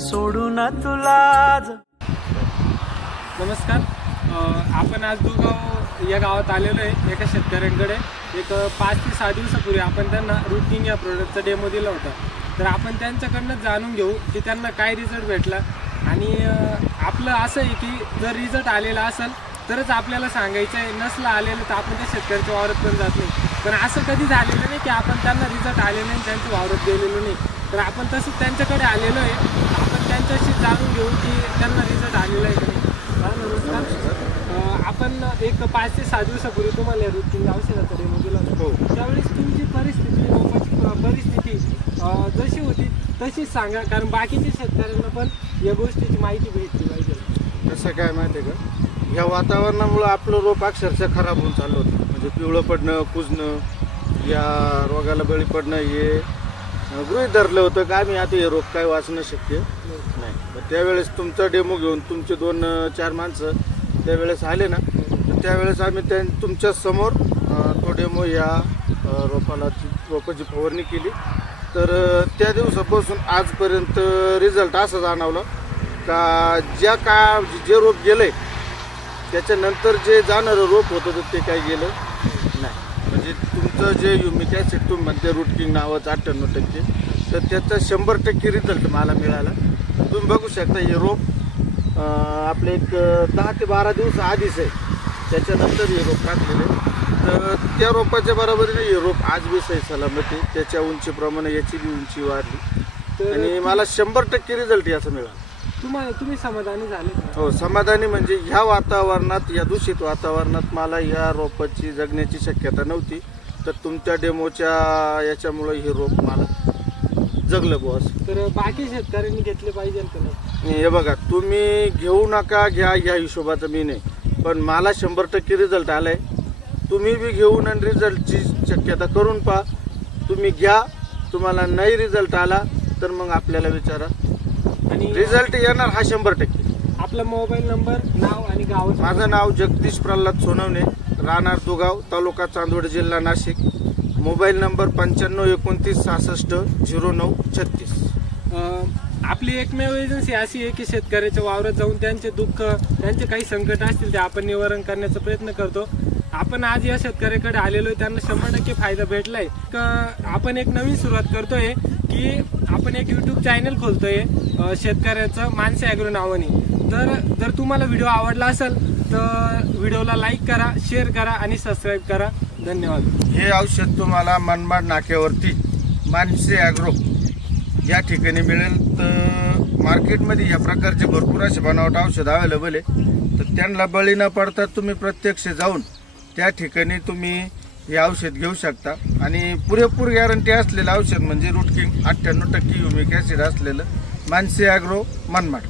सोडून तुला। नमस्कार, आपण आज दुगाव या गावात आलेलो आहे। एका शेतकऱ्यांकडे एक 5 ते 6 दिवसापूर्वी आपण त्यांना रूट किंग या प्रोडक्टचा डेमो दिला होता। तर आपण त्यांच्याकडनं जाणून घेऊ की त्यांना काय रिझल्ट भेटला आणि आपलं असं आहे की जर रिझल्ट आलेला असेल तरच आपल्याला सांगायचं आहे, नसलं आलेलं तर आपण त्या शेतकऱ्याच्या वावरात पण जात नाही। पण असं कधी झालेलं नाही की आपण त्यांना रिझल्ट आले नाही त्यांच्या वावरात गेलेलो नाही। तर आपण तसंच त्यांच्याकडे आलेलो आहे, आपण त्यांच्याशी जाणून घेऊ की त्यांना रिझल्ट आलेला आहे की नाही। नमस्कार, आपण एक 5 ते 6 दिवसापूर्वी तुम्हाला रूट किंग औषधाचा डेमो दिला होता। त्यावेळेस तुमची परिस्थिती जशी होती तशीच सांगा, कारण बाकीच्या शेतकऱ्यांना पण या गोष्टीची माहिती भेटली पाहिजे। कसं काय माहिती आहे का, या वातावरणामुळं आपलं रोप अक्षरशः खराब होऊन चाललं होतं। म्हणजे पिवळं पडणं, कुजणं, या रोगाला बळी पडणं हे गृहीत धरलं होतं का आम्ही आता हे रोग काय वाचणं शक्य नाही। तर त्यावेळेस तुमचा डेमो घेऊन तुमचे 2-4 माणसं त्यावेळेस आले ना, तर त्यावेळेस आम्ही तुमच्या समोर तो डेमो या रोपाची फवारणी केली। तर त्या दिवसापासून आजपर्यंत रिझल्ट असं जाणवलं का जे रोप गेले त्याच्यानंतर जे जाणारं रोप होतं तर ते काही गेलं नाही। म्हणजे तुमचं जे ह्युमिक ॲसिड तुम्ही म्हणते रूट किंग नावाचं 98%, तर त्याचा 100% रिझल्ट मला मिळाला। तुम्ही बघू शकता हे रोप आपले एक 10 ते 12 दिवस आधीच आहे, त्याच्यानंतर हे रोप टाकलेले। तर त्या रोपाच्या बरोबरीने हे रोप आज बी सही सलामत आहे, त्याच्या उंचीप्रमाणे याची बी उंची वाढली आणि मला 100% रिझल्ट याचा मिळाला। तुम्ही समाधानी झाले? हो, समाधानी म्हणजे ह्या वातावरणात, या दूषित वातावरणात मला ह्या रोपाची जगण्याची शक्यता नव्हती, तर तुमच्या डेमोच्या याच्यामुळे हे रोप मला जगलं बॉस। तर बाकी शेतकऱ्यांनी घेतले पाहिजे का नाही? हे बघा, तुम्ही घेऊ नका घ्या ह्या हिशोबाचं मी नाही, पण मला 100% रिझल्ट आलाय। तुम्ही बी घेऊन आणि रिझल्टची शक्यता करून पहा। तुम्ही घ्या, तुम्हाला नाही रिझल्ट आला तर मग आपल्याला विचारा आणि रिझल्ट येणार हा 100%। आपला मोबाईल नंबर, नाव आणि गाव? माझं नाव जगदीश प्रल्हाद सोनवणे, राहणार दुगाव, तालुका चांदवड, जिल्हा नाशिक। Mobile number 9529 66 0936। आपली एकमेव एजन्सी अशी आहे की शेतकऱ्याच्या वावरात जाऊन त्यांचे दुःख, त्यांचे काही संकट असतील ते आपण निवारण करण्याचा प्रयत्न करतो। आपण आज या शेतकऱ्याकडे आलेलो आहे, त्यांना 100% फायदा भेटलाय। आपण एक नवीन सुरुवात करतोय की आपण एक YouTube चॅनल खोलतोय शेतकऱ्याचं मानसी ॲग्रो नावाने। तर जर तुम्हाला व्हिडिओ आवडला असेल तर व्हिडिओला लाईक करा, शेअर करा आणि सबस्क्राईब करा। धन्यवाद। हे औषध तुम्हाला मनमाड नाक्यावरती मानसी ॲग्रो या ठिकाणी मिळेल। तर मार्केटमध्ये या प्रकारचे भरपूर असे बनावट औषध अवेलेबल आहे, तर त्यांना बळी न पडता तुम्ही प्रत्यक्ष जाऊन त्या ठिकाणी तुम्ही हे औषध घेऊ शकता। आणि पुरेपूर गॅरंटी असलेलं औषध म्हणजे रूट किंग 98% ह्युमिक ॲसिड असलेलं मानसी ॲग्रो मनमाड।